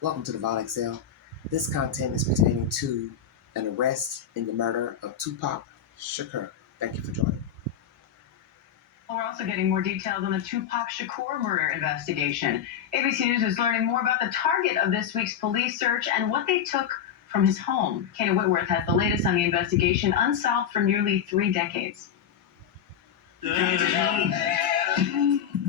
Welcome to the Vol XL. This content is pertaining to an arrest in the murder of Tupac Shakur. Thank you for joining. We're also getting more details on the Tupac Shakur murder investigation. ABC News is learning more about the target of this week's police search and what they took from his home. Kana Whitworth has the latest on the investigation, unsolved for nearly 3 decades.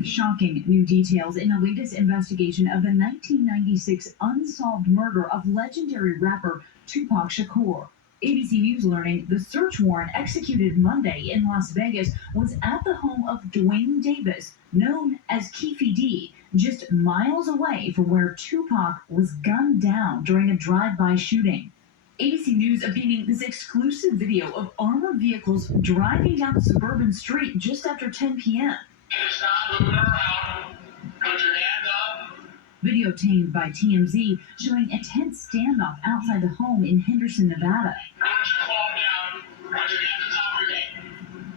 Shocking new details in the latest investigation of the 1996 unsolved murder of legendary rapper Tupac Shakur. ABC News learning the search warrant executed Monday in Las Vegas was at the home of Dwayne Davis, known as Keefe D, just miles away from where Tupac was gunned down during a drive-by shooting. ABC News obtaining this exclusive video of armored vehicles driving down a suburban street just after 10 p.m. Stop moving around. Put your hands up. Video obtained by TMZ showing a tense standoff outside the home in Henderson, Nevada. Put your phone down. Put your hands on top of your head.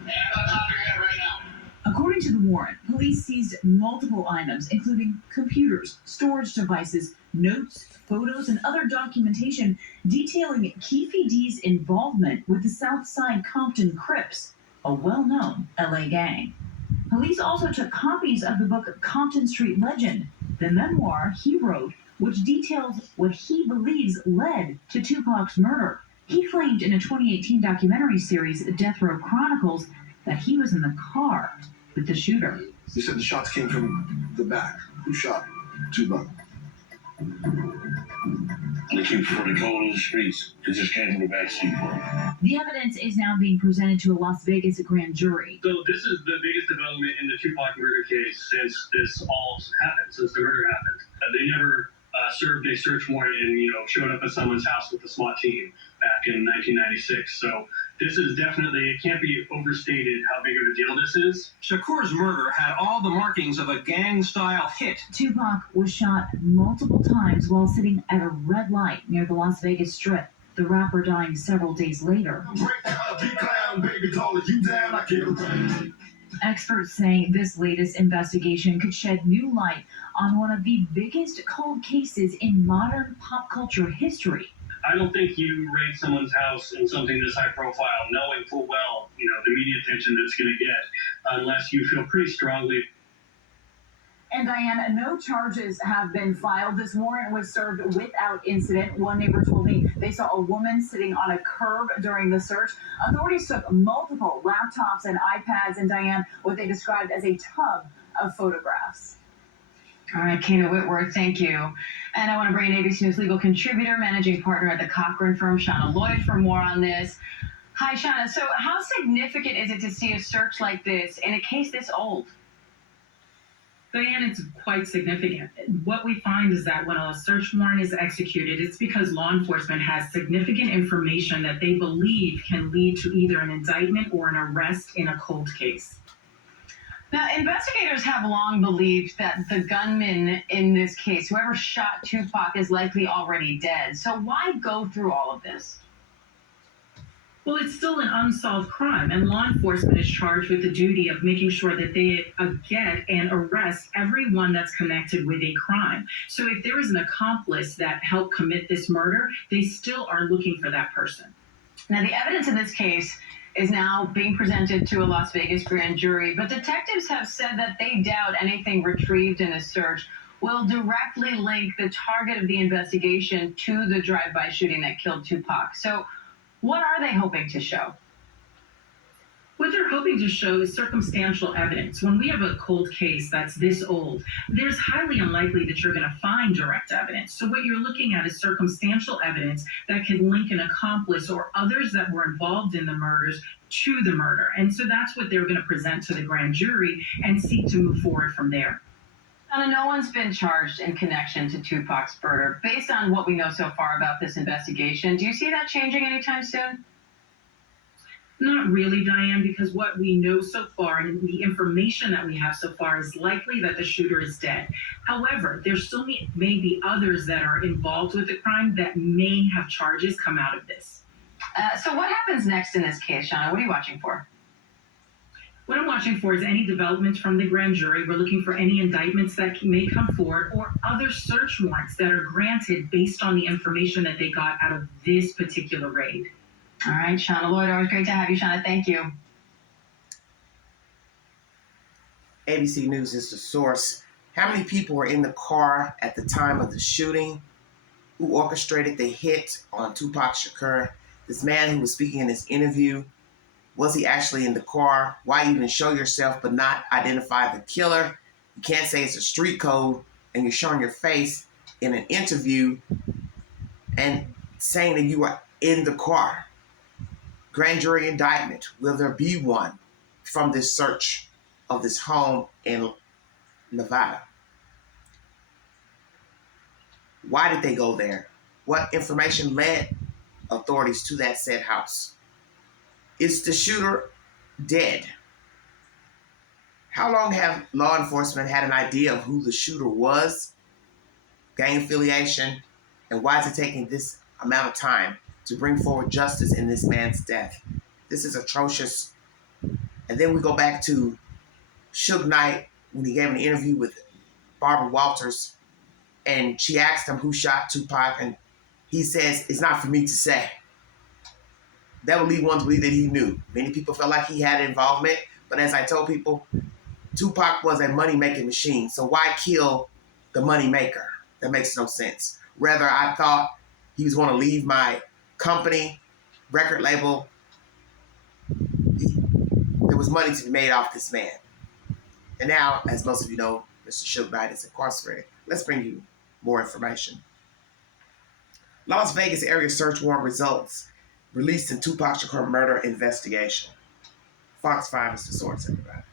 Hands on top of your head right now. According to the warrant, police seized multiple items, including computers, storage devices, notes, photos, and other documentation detailing Keefe D's involvement with the Southside Compton Crips, a well-known LA gang. Police also took copies of the book Compton Street Legend, the memoir he wrote, which details what he believes led to Tupac's murder. He claimed in a 2018 documentary series, Death Row Chronicles, that he was in the car with the shooter. You said the shots came from the back. Who shot Tupac? They came from the cold of the streets. It just came from the back seat for him. The evidence is now being presented to a Las Vegas grand jury. So this is the biggest development in the Tupac murder case since this all happened, since the murder happened. They never served a search warrant and showed up at someone's house with a SWAT team back in 1996. So this is definitely, it can't be overstated how big of a deal this is. Shakur's murder had all the markings of a gang-style hit. Tupac was shot multiple times while sitting at a red light near the Las Vegas Strip, the rapper dying several days later. Experts saying this latest investigation could shed new light on one of the biggest cold cases in modern pop culture history. I don't think you raid someone's house in something this high profile, knowing full well, the media attention that it's going to get, unless you feel pretty strongly. And Diane, no charges have been filed. This warrant was served without incident. One neighbor told me they saw a woman sitting on a curb during the search. Authorities took multiple laptops and iPads, and Diane, what they described as a tub of photographs. All right, Kana Whitworth, thank you. And I want to bring in ABC News legal contributor, managing partner at the Cochran firm, Shauna Lloyd, for more on this. Hi, Shauna. So how significant is it to see a search like this in a case this old? Diane, it's quite significant. What we find is that when a search warrant is executed, it's because law enforcement has significant information that they believe can lead to either an indictment or an arrest in a cold case. Now, investigators have long believed that the gunman in this case, whoever shot Tupac, is likely already dead. So why go through all of this? Well, it's still an unsolved crime, and law enforcement is charged with the duty of making sure that they get and arrest everyone that's connected with a crime. So if there is an accomplice that helped commit this murder, they still are looking for that person. Now, the evidence in this case is now being presented to a Las Vegas grand jury, but detectives have said that they doubt anything retrieved in a search will directly link the target of the investigation to the drive-by shooting that killed Tupac. So what are they hoping to show? What they're hoping to show is circumstantial evidence. When we have a cold case that's this old, there's highly unlikely that you're going to find direct evidence. So what you're looking at is circumstantial evidence that could link an accomplice or others that were involved in the murders to the murder. And so that's what they're going to present to the grand jury and seek to move forward from there. Now, no one's been charged in connection to Tupac's murder. Based on what we know so far about this investigation, do you see that changing anytime soon? Not really, Diane, because what we know so far and the information that we have so far is likely that the shooter is dead. However, there still may be others that are involved with the crime that may have charges come out of this. So what happens next in this case, Shauna? What are you watching for? What I'm watching for is any developments from the grand jury. We're looking for any indictments that may come forward or other search warrants that are granted based on the information that they got out of this particular raid. All right, Shauna Lloyd, always great to have you, Shauna. Thank you. ABC News is the source. How many people were in the car at the time of the shooting? Who orchestrated the hit on Tupac Shakur? This man who was speaking in this interview, was he actually in the car? Why even show yourself but not identify the killer? You can't say it's a street code and you're showing your face in an interview and saying that you were in the car. Grand jury indictment. Will there be one from this search of this home in Nevada? Why did they go there? What information led authorities to that said house? Is the shooter dead? How long have law enforcement had an idea of who the shooter was, gang affiliation, and why is it taking this amount of time to bring forward justice in this man's death? This is atrocious. And then we go back to Suge Knight when he gave an interview with Barbara Walters, and she asked him who shot Tupac, and he says, it's not for me to say. That would lead one to believe that he knew. Many people felt like he had involvement, but as I told people, Tupac was a money-making machine, so why kill the money maker? That makes no sense. Rather, I thought he was going to leave my company, record label. There was money to be made off this man. And now, as most of you know, Mr. Suge Knight is incarcerated. Let's bring you more information. Las Vegas area search warrant results released in Tupac Shakur murder investigation. Fox 5 is the source, everybody.